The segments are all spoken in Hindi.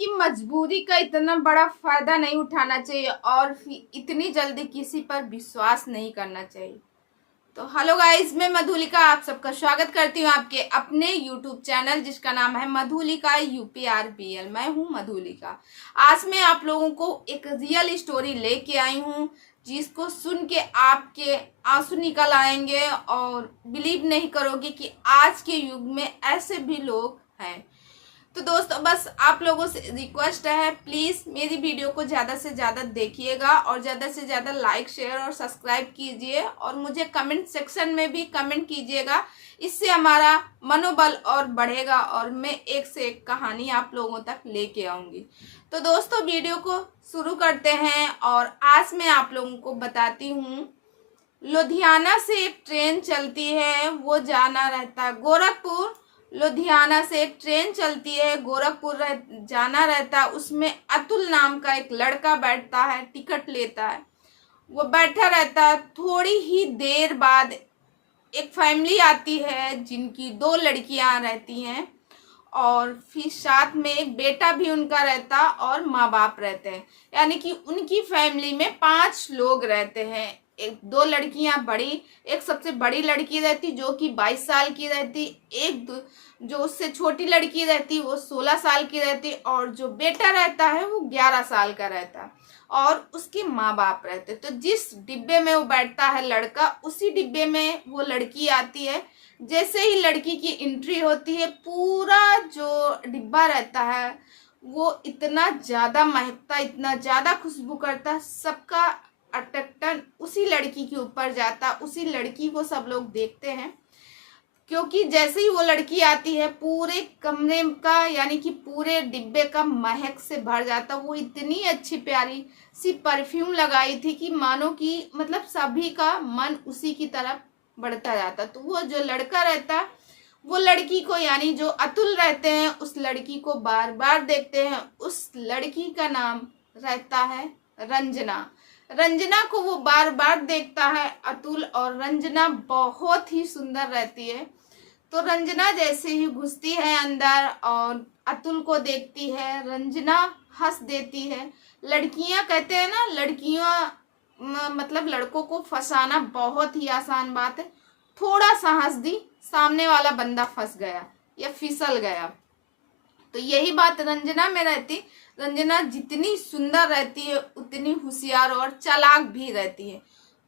की मजबूरी का इतना बड़ा फायदा नहीं उठाना चाहिए और फिर इतनी जल्दी किसी पर विश्वास नहीं करना चाहिए। तो हेलो गाइस, मैं मधुलिका आप सबका स्वागत करती हूँ आपके अपने यूट्यूब चैनल जिसका नाम है मधुलिका यूपीआरबीएल। मैं हूँ मधुलिका। आज मैं आप लोगों को एक रियल स्टोरी लेके आई हूँ जिसको सुन के आपके आंसू निकल आएंगे और बिलीव नहीं करोगे कि आज के युग में ऐसे भी लोग हैं। तो दोस्तों, बस आप लोगों से रिक्वेस्ट है, प्लीज़ मेरी वीडियो को ज़्यादा से ज़्यादा देखिएगा और ज़्यादा से ज़्यादा लाइक शेयर और सब्सक्राइब कीजिए और मुझे कमेंट सेक्शन में भी कमेंट कीजिएगा। इससे हमारा मनोबल और बढ़ेगा और मैं एक से एक कहानी आप लोगों तक लेके आऊँगी। तो दोस्तों, वीडियो को शुरू करते हैं और आज मैं आप लोगों को बताती हूँ। लुधियाना से एक ट्रेन चलती है, वो जाना रहता है गोरखपुर। लुधियाना से एक ट्रेन चलती है, गोरखपुर जाना रहता है। उसमें अतुल नाम का एक लड़का बैठता है, टिकट लेता है, वो बैठा रहता है। थोड़ी ही देर बाद एक फैमिली आती है जिनकी 2 लड़कियां रहती हैं और फिर साथ में एक बेटा भी उनका रहता और माँ बाप रहते हैं। यानी कि उनकी फैमिली में 5 लोग रहते हैं। एक 2 लड़कियां बड़ी, एक सबसे बड़ी लड़की रहती जो कि 22 साल की रहती, जो उससे छोटी लड़की रहती वो 16 साल की रहती और जो बेटा रहता है वो 11 साल का रहता और उसके माँ बाप रहते। तो जिस डिब्बे में वो बैठता है लड़का, उसी डिब्बे में वो लड़की आती है। जैसे ही लड़की की एंट्री होती है, पूरा जो डिब्बा रहता है वो इतना ज़्यादा महकता, इतना ज़्यादा खुशबू करता, सबका अट्रैक्शन उसी लड़की के ऊपर जाता। उसी लड़की को सब लोग देखते हैं क्योंकि जैसे ही वो लड़की आती है पूरे कमरे का यानी कि पूरे डिब्बे का महक से भर जाता। वो इतनी अच्छी प्यारी सी परफ्यूम लगाई थी कि मानो कि मतलब सभी का मन उसी की तरफ बढ़ता जाता। तो वो जो लड़का रहता, वो लड़की को यानी जो अतुल रहते हैं उस लड़की को बार बार देखते हैं। उस लड़की का नाम रहता है रंजना। रंजना को वो बार बार देखता है अतुल, और रंजना बहुत ही सुंदर रहती है। तो रंजना जैसे ही घुसती है अंदर और अतुल को देखती है, रंजना हंस देती है। लड़कियां कहते हैं ना, लड़कियां मतलब लड़कों को फंसाना बहुत ही आसान बात है। थोड़ा सा हंस दी, सामने वाला बंदा फंस गया या फिसल गया। तो यही बात रंजना में रहती। रंजना जितनी सुंदर रहती है उतनी होशियार और चालाक भी रहती है।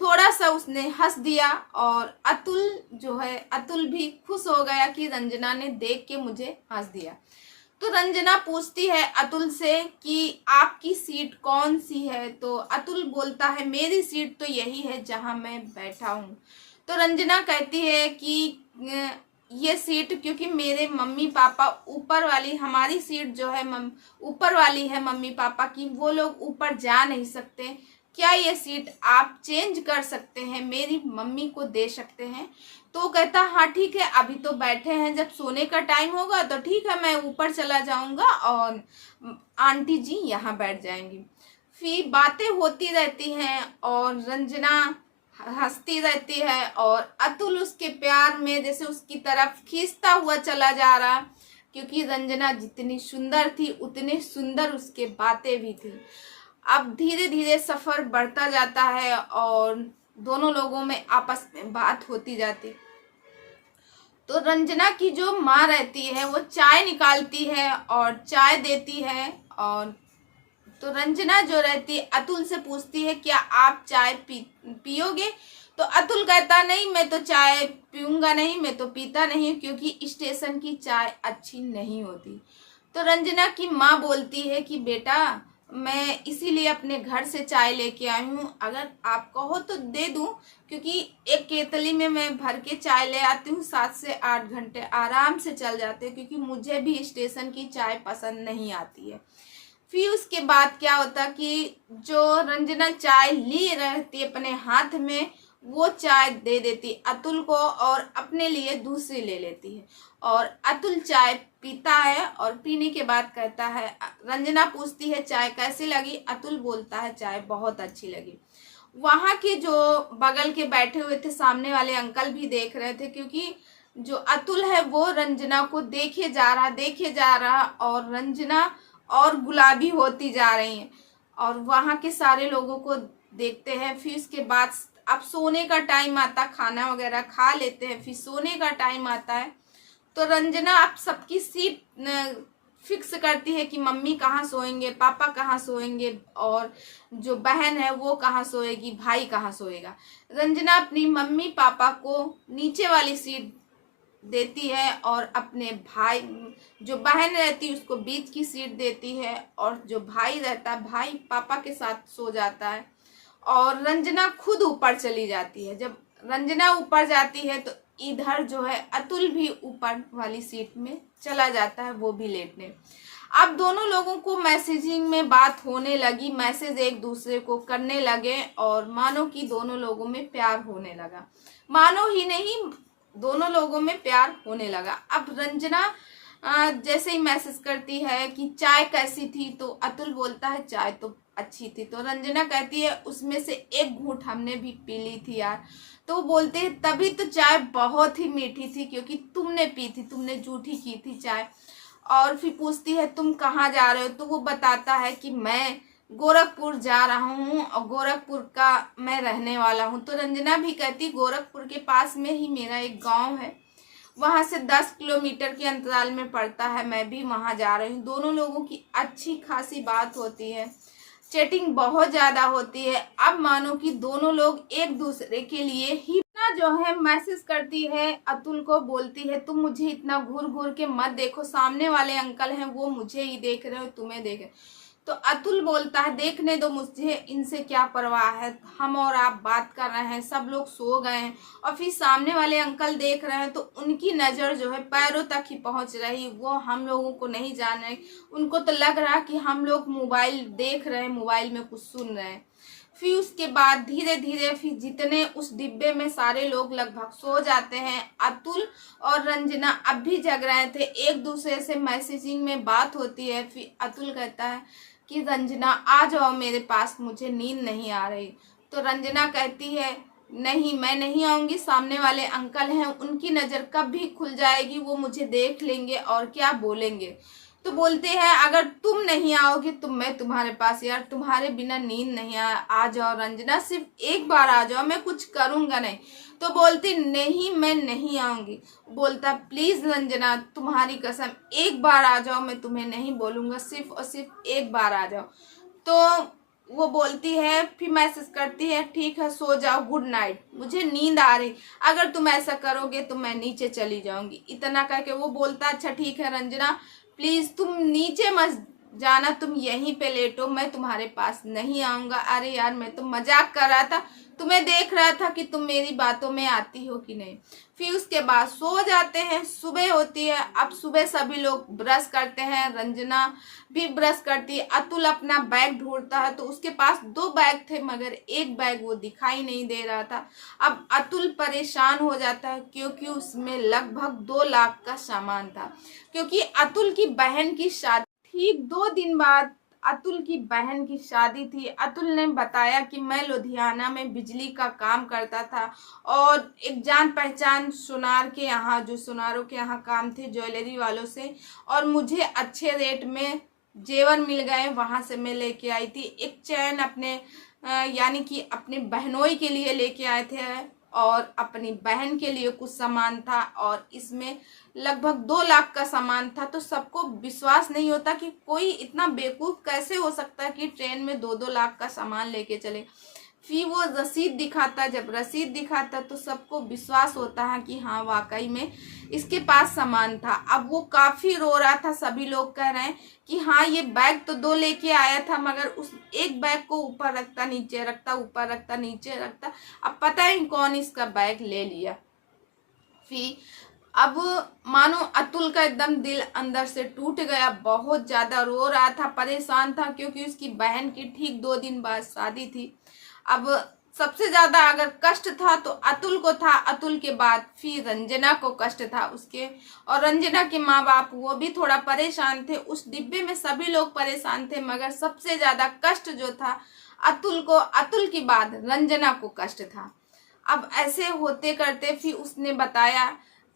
थोड़ा सा उसने हंस दिया और अतुल भी खुश हो गया कि रंजना ने देख के मुझे हंस दिया। तो रंजना पूछती है अतुल से कि आपकी सीट कौन सी है। तो अतुल बोलता है मेरी सीट तो यही है जहां मैं बैठा हूँ। तो रंजना कहती है कि ये सीट क्योंकि मेरे मम्मी पापा ऊपर वाली, हमारी सीट जो है ऊपर वाली है मम्मी पापा की, वो लोग ऊपर जा नहीं सकते। क्या ये सीट आप चेंज कर सकते हैं, मेरी मम्मी को दे सकते हैं। तो कहता हाँ ठीक है, अभी तो बैठे हैं, जब सोने का टाइम होगा तो ठीक है मैं ऊपर चला जाऊंगा और आंटी जी यहाँ बैठ जाएंगी। फिर बातें होती रहती हैं और रंजना हंसती रहती है और अतुल उसके प्यार में जैसे उसकी तरफ खींचता हुआ चला जा रहा, क्योंकि रंजना जितनी सुंदर थी उतनी सुंदर उसके बातें भी थी। अब धीरे धीरे सफर बढ़ता जाता है और दोनों लोगों में आपस में बात होती जाती। तो रंजना की जो माँ रहती है वो चाय निकालती है और चाय देती है। और तो रंजना जो रहती है अतुल से पूछती है क्या आप चाय पियोगे। तो अतुल कहता नहीं, मैं तो चाय पीऊंगा नहीं, मैं तो पीता नहीं क्योंकि स्टेशन की चाय अच्छी नहीं होती। तो रंजना की माँ बोलती है कि बेटा मैं इसीलिए अपने घर से चाय लेके आई हूँ, अगर आप कहो तो दे दूँ, क्योंकि एक केतली में मैं भर के चाय ले आती हूँ, 7 से 8 घंटे आराम से चल जाते हैं, क्योंकि मुझे भी स्टेशन की चाय पसंद नहीं आती है। फिर उसके बाद क्या होता कि जो रंजना चाय ली रहती अपने हाथ में, वो चाय दे देती अतुल को और अपने लिए दूसरी ले लेती है। और अतुल चाय पीता है और पीने के बाद कहता है, रंजना पूछती है चाय कैसी लगी। अतुल बोलता है चाय बहुत अच्छी लगी। वहाँ के जो बगल के बैठे हुए थे सामने वाले अंकल भी देख रहे थे, क्योंकि जो अतुल है वो रंजना को देखे जा रहा और रंजना और गुलाबी होती जा रही हैं और वहाँ के सारे लोगों को देखते हैं। फिर उसके बाद अब सोने का टाइम आता, खाना वगैरह खा लेते हैं, फिर सोने का टाइम आता है तो रंजना अब सबकी सीट फिक्स करती है कि मम्मी कहाँ सोएंगे, पापा कहाँ सोएंगे और जो बहन है वो कहाँ सोएगी, भाई कहाँ सोएगा। रंजना अपनी मम्मी पापा को नीचे वाली सीट देती है और अपने भाई जो बहन रहती है उसको बीच की सीट देती है और जो भाई रहता है भाई पापा के साथ सो जाता है और रंजना खुद ऊपर चली जाती है। जब रंजना ऊपर जाती है तो इधर जो है अतुल भी ऊपर वाली सीट में चला जाता है, वो भी लेटने। अब दोनों लोगों को मैसेजिंग में बात होने लगी, मैसेज एक दूसरे को करने लगे और मानो कि दोनों लोगों में प्यार होने लगा। मानो ही नहीं, दोनों लोगों में प्यार होने लगा। अब रंजना जैसे ही मैसेज करती है कि चाय कैसी थी तो अतुल बोलता है चाय तो अच्छी थी, तो रंजना कहती है उसमें से एक घूंट हमने भी पी ली थी यार। तो वो बोलते हैं तभी तो चाय बहुत ही मीठी थी क्योंकि तुमने पी थी, तुमने जूठी की थी चाय। और फिर पूछती है तुम कहाँ जा रहे हो, तो वो बताता है कि मैं गोरखपुर जा रहा हूँ और गोरखपुर का मैं रहने वाला हूँ। तो रंजना भी कहती गोरखपुर के पास में ही मेरा एक गांव है, वहां से 10 किलोमीटर के अंतराल में पड़ता है, मैं भी वहां जा रही हूँ। दोनों लोगों की अच्छी खासी बात होती है, चैटिंग बहुत ज्यादा होती है। अब मानो कि दोनों लोग एक दूसरे के लिए ही ना जो है मैसेज करती है, अतुल को बोलती है तुम मुझे इतना घूर घूर के मत देखो, सामने वाले अंकल हैं वो मुझे ही देख रहे हो, तुम्हें देख रहे। तो अतुल बोलता है देखने दो मुझे, इनसे क्या परवाह है, हम और आप बात कर रहे हैं, सब लोग सो गए हैं। और फिर सामने वाले अंकल देख रहे हैं तो उनकी नज़र जो है पैरों तक ही पहुंच रही, वो हम लोगों को नहीं जान रहे। उनको तो लग रहा कि हम लोग मोबाइल देख रहे हैं, मोबाइल में कुछ सुन रहे हैं। फिर उसके बाद धीरे धीरे फिर जितने उस डिब्बे में सारे लोग लगभग सो जाते हैं। अतुल और रंजना अब भी जग रहे थे, एक दूसरे से मैसेजिंग में बात होती है। फिर अतुल कहता है कि रंजना आ जाओ मेरे पास, मुझे नींद नहीं आ रही। तो रंजना कहती है नहीं मैं नहीं आऊंगी, सामने वाले अंकल हैं उनकी नज़र कब भी खुल जाएगी, वो मुझे देख लेंगे और क्या बोलेंगे। तो बोलते हैं अगर तुम नहीं आओगे तो मैं तुम्हारे पास, यार तुम्हारे बिना नींद नहीं आ जाओ रंजना, सिर्फ एक बार आ जाओ, मैं कुछ करूंगा नहीं। तो बोलती नहीं मैं नहीं आऊंगी। बोलता प्लीज रंजना तुम्हारी कसम एक बार आ जाओ, मैं तुम्हें नहीं बोलूंगा, सिर्फ और सिर्फ एक बार आ जाओ। तो वो बोलती है, फिर मैसेज करती है ठीक है सो जाओ, गुड नाइट, मुझे नींद आ रही, अगर तुम ऐसा करोगे तो मैं नीचे चली जाऊंगी। इतना करके वो बोलता अच्छा ठीक है रंजना प्लीज तुम नीचे मत जाना, तुम यहीं पे लेटो, मैं तुम्हारे पास नहीं आऊंगा। अरे यार मैं तो मजाक कर रहा था, तुम्हें देख रहा था कि तुम मेरी बातों में आती हो कि नहीं। फिर उसके बाद सो जाते हैं, सुबह होती है। अब सुबह सभी लोग ब्रश करते हैं, रंजना भी ब्रश करती है। अतुल अपना बैग ढूंढता है तो उसके पास 2 बैग थे मगर एक बैग वो दिखाई नहीं दे रहा था। अब अतुल परेशान हो जाता है क्योंकि उसमें लगभग 2 लाख का सामान था, क्योंकि अतुल की बहन की शादी ठीक 2 दिन बाद अतुल की बहन की शादी थी। अतुल ने बताया कि मैं लुधियाना में बिजली का काम करता था और एक जान पहचान सुनार के यहाँ, जो सुनारों के यहाँ काम थे ज्वेलरी वालों से, और मुझे अच्छे रेट में जेवर मिल गए, वहाँ से मैं लेके आई थी एक चैन अपने यानी कि अपने बहनोई के लिए लेके आए थे और अपनी बहन के लिए कुछ सामान था और इसमें लगभग 2 लाख का सामान था। तो सबको विश्वास नहीं होता कि कोई इतना बेवकूफ़ कैसे हो सकता है कि ट्रेन में 2-2 लाख का सामान लेके चले। फिर वो रसीद दिखाता, जब रसीद दिखाता तो सबको विश्वास होता है कि हाँ वाकई में इसके पास सामान था। अब वो काफ़ी रो रहा था, सभी लोग कह रहे हैं कि हाँ ये बैग तो 2 लेके आया था मगर उस एक बैग को ऊपर रखता नीचे रखता, ऊपर रखता नीचे रखता, अब पता नहीं कौन इसका बैग ले लिया। फिर अब मानो अतुल का एकदम दिल अंदर से टूट गया, बहुत ज़्यादा रो रहा था, परेशान था क्योंकि उसकी बहन की ठीक 2 दिन बाद शादी थी। अब सबसे ज़्यादा अगर कष्ट था तो अतुल को था, अतुल के बाद फिर रंजना को कष्ट था उसके, और रंजना के माँ बाप वो भी थोड़ा परेशान थे। उस डिब्बे में सभी लोग परेशान थे मगर सबसे ज़्यादा कष्ट जो था अतुल को, अतुल के बाद रंजना को कष्ट था। अब ऐसे होते करते फिर उसने बताया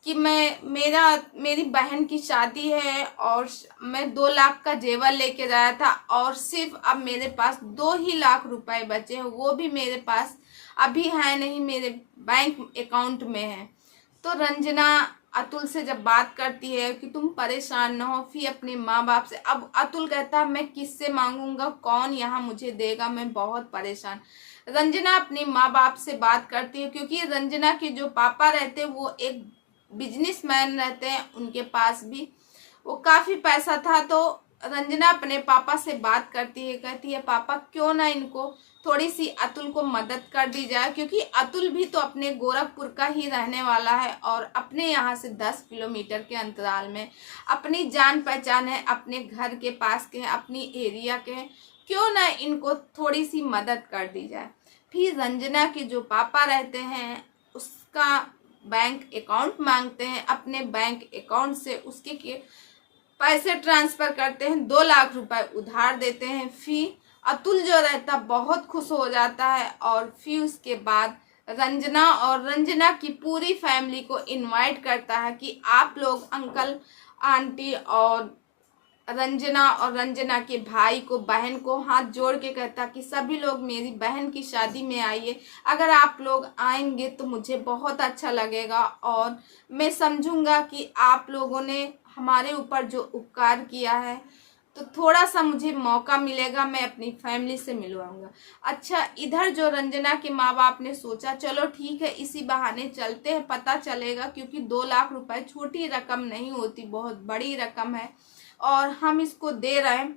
कि मेरी बहन की शादी है और मैं 2 लाख का जेवर लेके जाया था और सिर्फ अब मेरे पास 2 ही लाख रुपए बचे हैं, वो भी मेरे पास अभी है नहीं, मेरे बैंक अकाउंट में है। तो रंजना अतुल से जब बात करती है कि तुम परेशान ना हो, फिर अपने माँ बाप से, अब अतुल कहता है मैं किससे मांगूंगा, कौन यहाँ मुझे देगा, मैं बहुत परेशान। रंजना अपने माँ बाप से बात करती है क्योंकि रंजना के जो पापा रहते हैं वो एक बिजनेसमैन रहते हैं, उनके पास भी वो काफी पैसा था। तो रंजना अपने पापा से बात करती है, कहती है पापा क्यों ना इनको थोड़ी सी अतुल को मदद कर दी जाए, क्योंकि अतुल भी तो अपने गोरखपुर का ही रहने वाला है और अपने यहाँ से 10 किलोमीटर के अंतराल में अपनी जान पहचान है, अपने घर के पास के हैं, अपनी एरिया के हैं, क्यों ना इनको थोड़ी सी मदद कर दी जाए। फिर रंजना के जो पापा रहते हैं उसका बैंक अकाउंट मांगते हैं, अपने बैंक अकाउंट से उसके पैसे ट्रांसफर करते हैं, 2 लाख रुपए उधार देते हैं। फिर अतुल जो रहता बहुत खुश हो जाता है और फिर उसके बाद रंजना और रंजना की पूरी फैमिली को इनवाइट करता है कि आप लोग अंकल आंटी और रंजना के भाई को, बहन को हाथ जोड़ के कहता कि सभी लोग मेरी बहन की शादी में आइए, अगर आप लोग आएंगे तो मुझे बहुत अच्छा लगेगा और मैं समझूंगा कि आप लोगों ने हमारे ऊपर जो उपकार किया है तो थोड़ा सा मुझे मौका मिलेगा, मैं अपनी फैमिली से मिलवाऊंगा। अच्छा, इधर जो रंजना के माँ बाप ने सोचा चलो ठीक है इसी बहाने चलते हैं, पता चलेगा, क्योंकि 2 लाख रुपए छोटी रकम नहीं होती, बहुत बड़ी रकम है और हम इसको दे रहे हैं।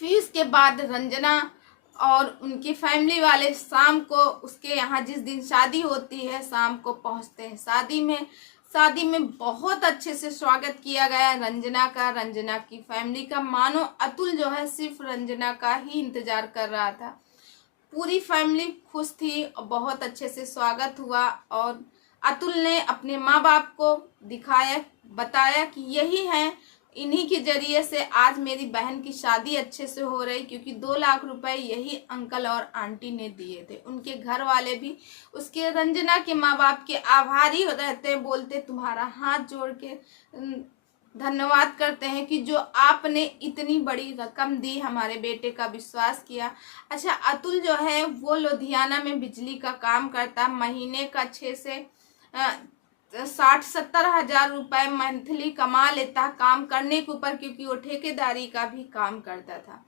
फिर इसके बाद रंजना और उनकी फैमिली वाले शाम को उसके यहाँ जिस दिन शादी होती है शाम को पहुँचते हैं शादी में बहुत अच्छे से स्वागत किया गया रंजना का, रंजना की फैमिली का। मानो अतुल जो है सिर्फ रंजना का ही इंतजार कर रहा था। पूरी फैमिली खुश थी और बहुत अच्छे से स्वागत हुआ और अतुल ने अपने माँ बाप को दिखाया, बताया कि यही है, इन्हीं के जरिए से आज मेरी बहन की शादी अच्छे से हो रही, क्योंकि 2 लाख रुपए यही अंकल और आंटी ने दिए थे। उनके घर वाले भी उसके रंजना के माँ बाप के आभारी रहते, बोलते तुम्हारा हाथ जोड़ के धन्यवाद करते हैं कि जो आपने इतनी बड़ी रकम दी, हमारे बेटे का विश्वास किया। अच्छा, अतुल जो है वो लुधियाना में बिजली का काम करता, महीने का 6 से 60-70 हजार रुपए मंथली कमा लेता काम करने के ऊपर, क्योंकि वो ठेकेदारी का भी काम करता था।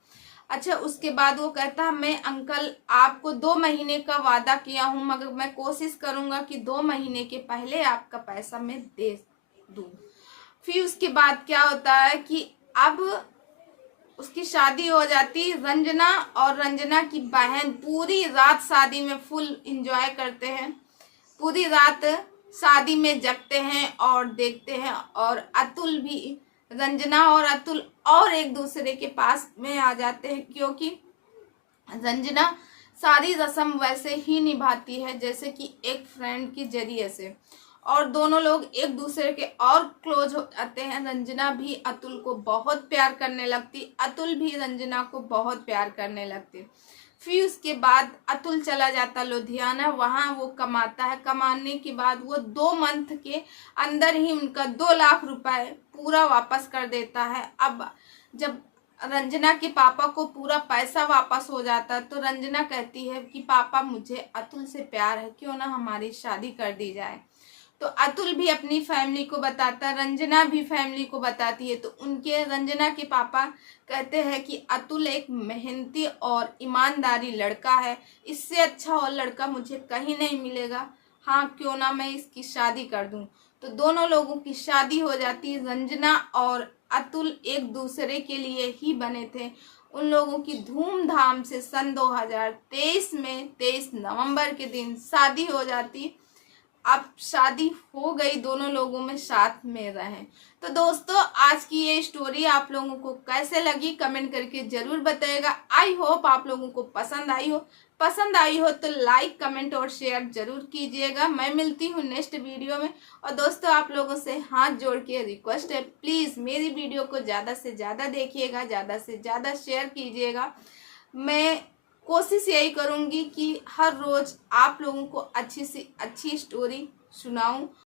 अच्छा, उसके बाद वो कहता मैं अंकल आपको 2 महीने का वादा किया हूँ, मगर मैं कोशिश करूँगा कि 2 महीने के पहले आपका पैसा मैं दे दूँ। फिर उसके बाद क्या होता है कि अब उसकी शादी हो जाती, रंजना और रंजना की बहन पूरी रात शादी में फुल एंजॉय करते हैं, पूरी रात शादी में जगते हैं और देखते हैं। और अतुल भी, रंजना और अतुल और एक दूसरे के पास में आ जाते हैं, क्योंकि रंजना सारी रस्म वैसे ही निभाती है जैसे कि एक फ्रेंड के जरिए से, और दोनों लोग एक दूसरे के और क्लोज हो जाते हैं। रंजना भी अतुल को बहुत प्यार करने लगती, अतुल भी रंजना को बहुत प्यार करने लगते। फिर उसके बाद अतुल चला जाता लुधियाना, वहाँ वो कमाता है, कमाने के बाद वो 2 मंथ के अंदर ही उनका 2 लाख रुपए पूरा वापस कर देता है। अब जब रंजना के पापा को पूरा पैसा वापस हो जाता तो रंजना कहती है कि पापा मुझे अतुल से प्यार है, क्यों ना हमारी शादी कर दी जाए। तो अतुल भी अपनी फैमिली को बताता, रंजना भी फैमिली को बताती है। तो उनके रंजना के पापा कहते हैं कि अतुल एक मेहनती और ईमानदारी लड़का है, इससे अच्छा और लड़का मुझे कहीं नहीं मिलेगा, हाँ क्यों ना मैं इसकी शादी कर दूं। तो दोनों लोगों की शादी हो जाती। रंजना और अतुल एक दूसरे के लिए ही बने थे। उन लोगों की धूमधाम से सन 2023 में 23 नवंबर के दिन शादी हो जाती। अब शादी हो गई, दोनों लोगों में साथ में रहें। तो दोस्तों, आज की ये स्टोरी आप लोगों को कैसे लगी कमेंट करके जरूर बताइएगा। आई होप आप लोगों को पसंद आई हो तो लाइक कमेंट और शेयर जरूर कीजिएगा। मैं मिलती हूँ नेक्स्ट वीडियो में। और दोस्तों, आप लोगों से हाथ जोड़ के रिक्वेस्ट है, प्लीज़ मेरी वीडियो को ज़्यादा से ज़्यादा देखिएगा, ज़्यादा से ज़्यादा शेयर कीजिएगा। मैं कोशिश यही करूँगी कि हर रोज़ आप लोगों को अच्छी से अच्छी स्टोरी सुनाऊं